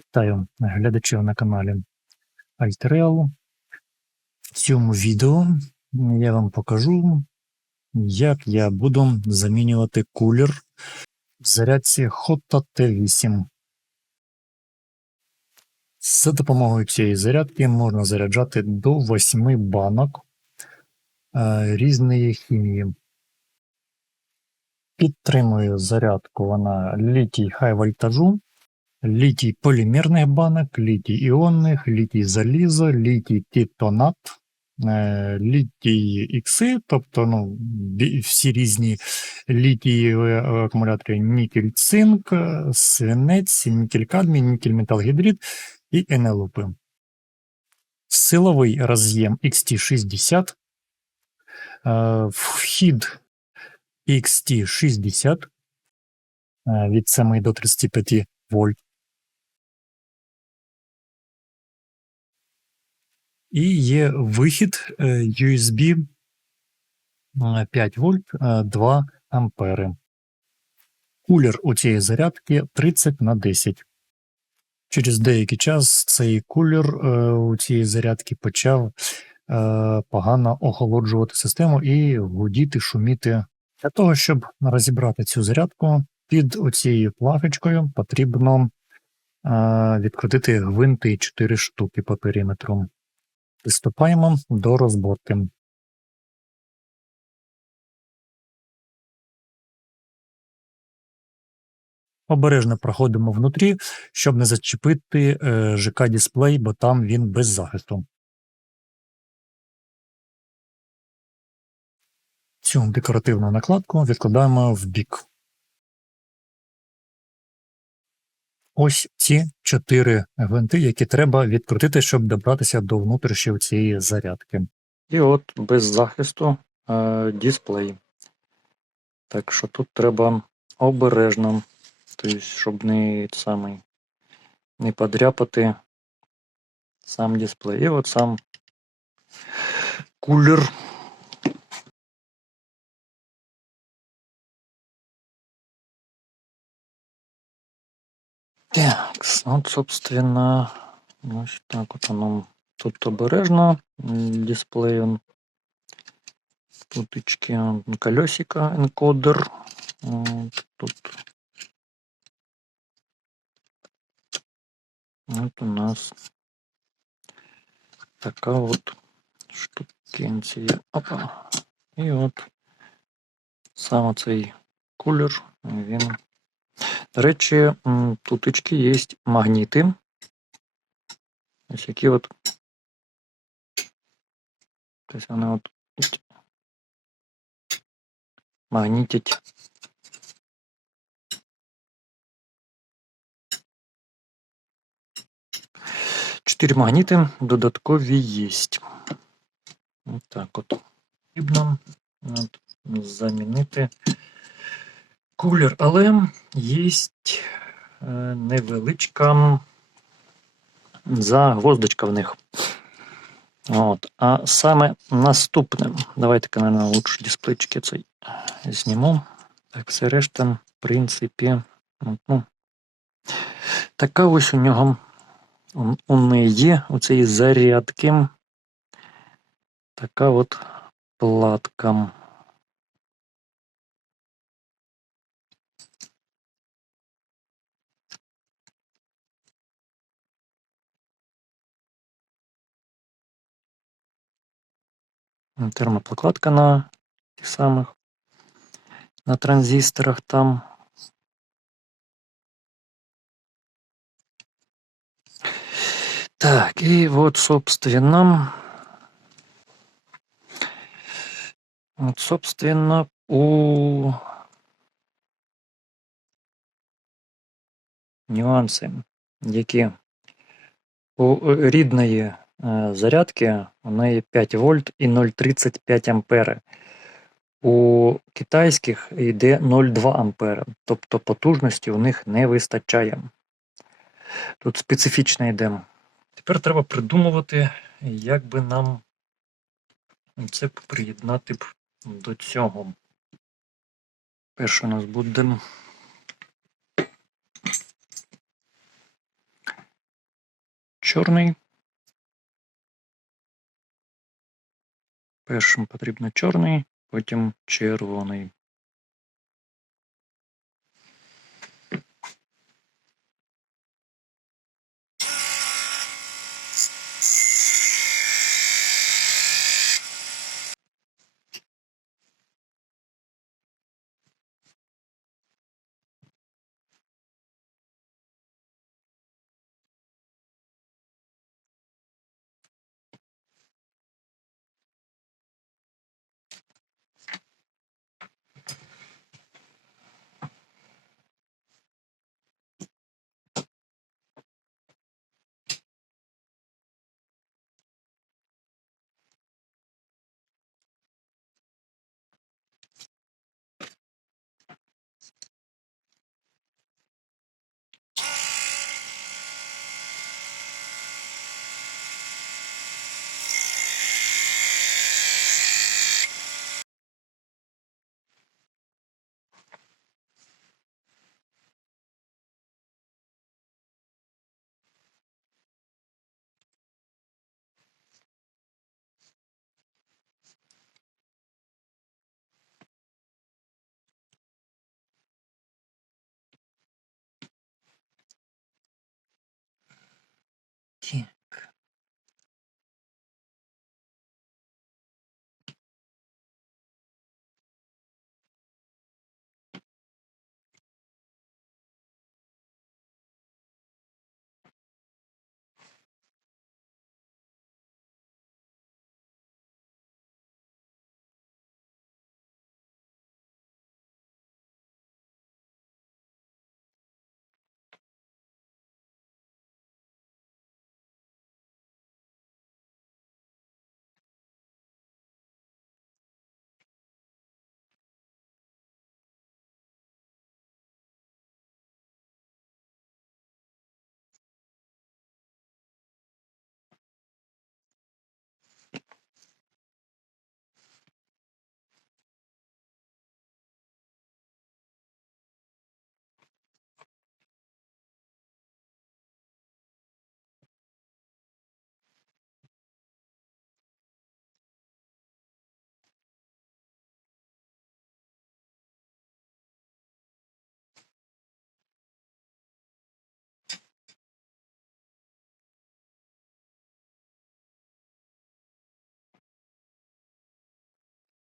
Вітаю глядачів на каналі Альтереал. В цьому відео я вам покажу, як я буду замінювати кулер в зарядці Hotta T8. За допомогою цієї зарядки можна заряджати до 8 банок е, різної хімії. Підтримую зарядку вона літій хай вольтажу, літій полімерних банок, літій іонних, літій залізо, літій титонат, е, літій ікси, тобто ну, всі різні літій е, акумулятори нікель цинк, е, свинець, нікель кадмій, нікель металгідрид і НЛУПи. Силовий роз'єм XT60, е, вхід XT60 е, від 7 до 35 вольт. І є вихід е, USB е, 5 вольт е, 2 ампери. Кулер у цієї зарядки 30 на 10. Через деякий час цей кулер е, у цієї зарядки почав е, погано охолоджувати систему і гудіти, шуміти. Для того, щоб розібрати цю зарядку, під оцією плахочкою потрібно е, відкрутити гвинти 4 штуки по периметру. Приступаємо до розборки. Обережно проходимо внутрі, щоб не зачепити е, ЖК дисплей, бо там він без захисту. Цю декоративну накладку відкладаємо в бік. Ось ці чотири гвинти, які треба відкрутити, щоб добратися до внутрішньої цієї зарядки. І от без захисту е, дисплей. Так що тут треба обережно, тобто, щоб не самий, не подряпати сам дисплей. І от сам кулер. Так, от, собственно, ось так от воно тут обережно. м, Дисплей он туточки он, колесико, енкодер. От, тут. От у нас така от штукенція. Опа. І от саме цей кулер, він. До речі, туточки є магніти. Ось які от. Тобто вони от магнітять. Чотири магніти додаткові є. Ось так от. Потрібно замінити кулер, але є невеличка загвоздочка в них. От. А саме наступне. Давайте-ка, наверное, лучше дисплейчики цей зніму. Так, все решта, в принципі, ну, така ось у нього у, неї у цієї зарядки. Така от платка. Термопрокладка на тих самих на транзисторах там. Так, и вот, собственно, вот, собственно, у нюанси, які у рідної е, зарядки у неї 5 вольт і 0,35 ампери. У китайських йде 0,2 ампери, тобто потужності у них не вистачає. Тут специфічно йде. Тепер треба придумувати, як би нам це приєднати б до цього. Перше у нас буде чорний. Першим потрібно чорний, потім червоний.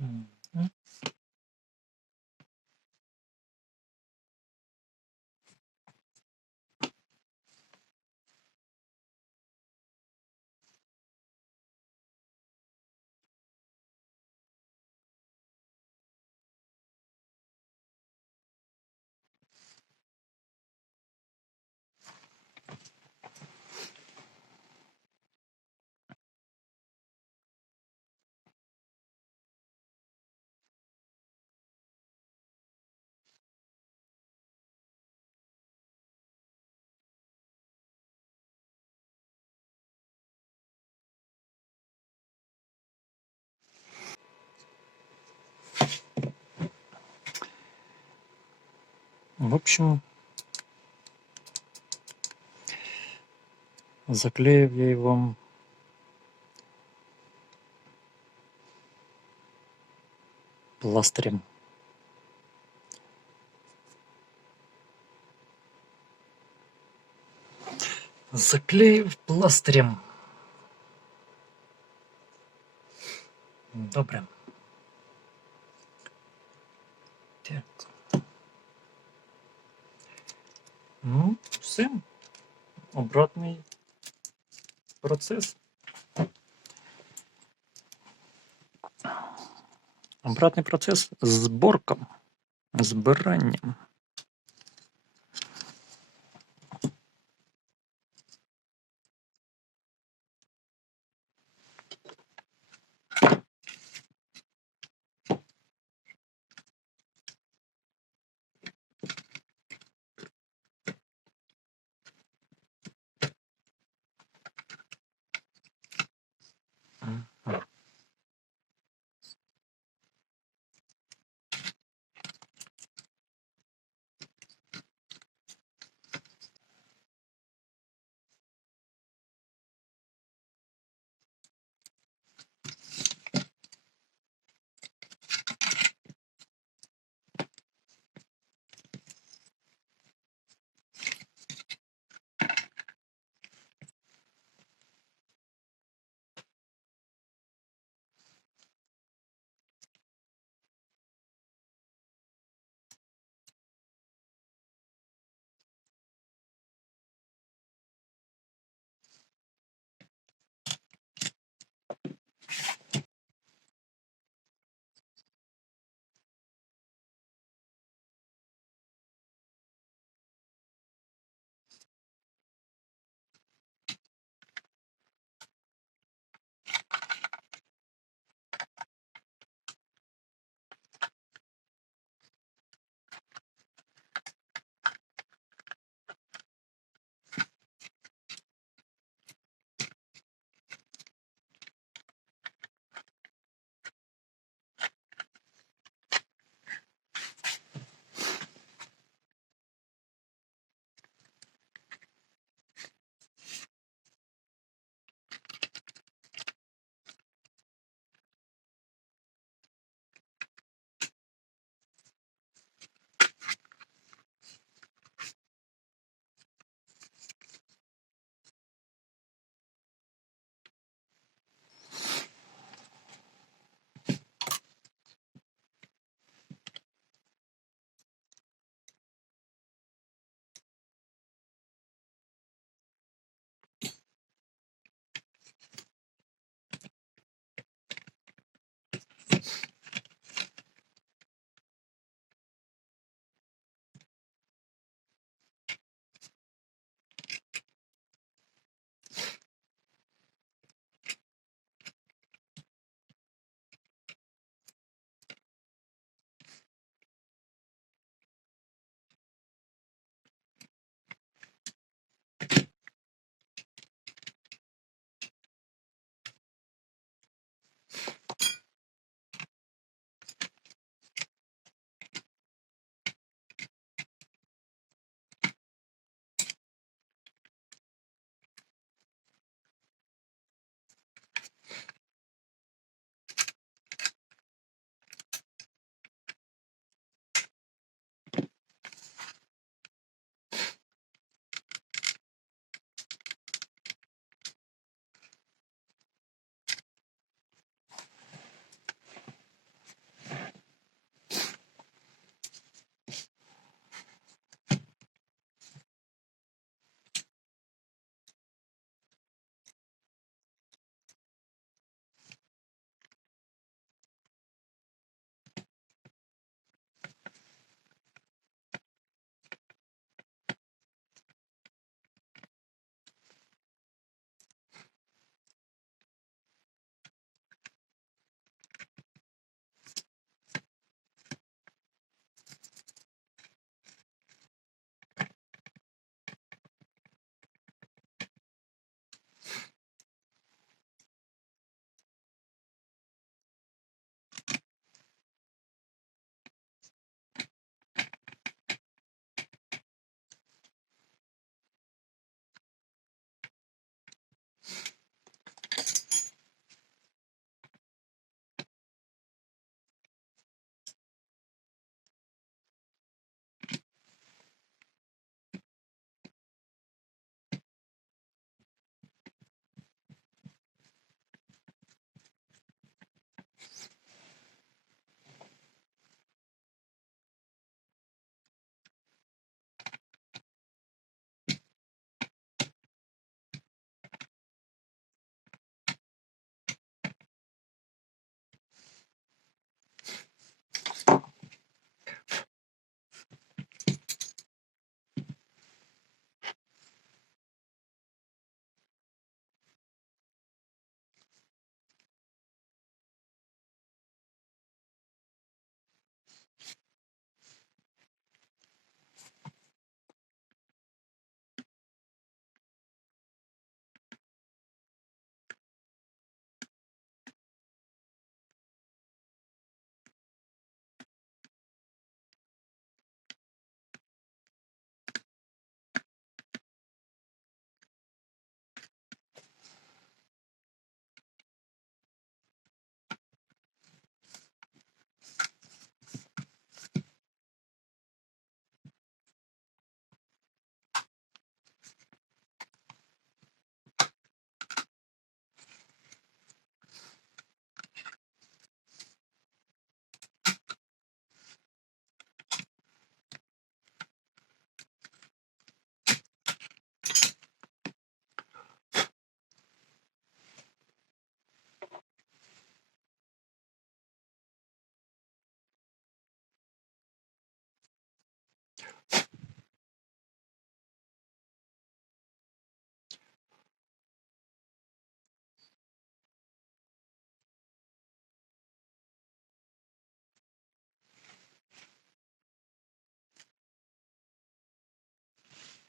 mm В общем, заклеив я его пластырем. Заклеїв пластирем. Добре. Так. Ну, все. Обратний процес. Обратний процес з зборком, збиранням.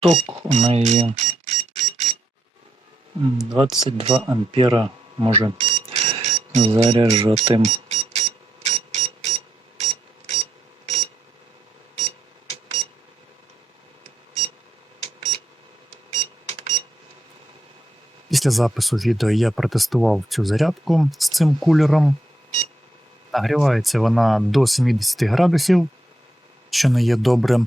Ток у неї 22 ампера може заряджати. Після запису відео я протестував цю зарядку з цим кулером. Нагрівається вона до 70 градусів, що не є добре.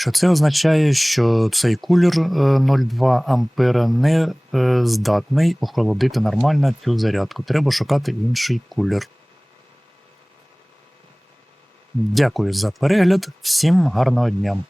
Що це означає, що цей кулер е, 0,2 ампера не е, здатний охолодити нормально цю зарядку. Треба шукати інший кулер. Дякую за перегляд. Всім гарного дня!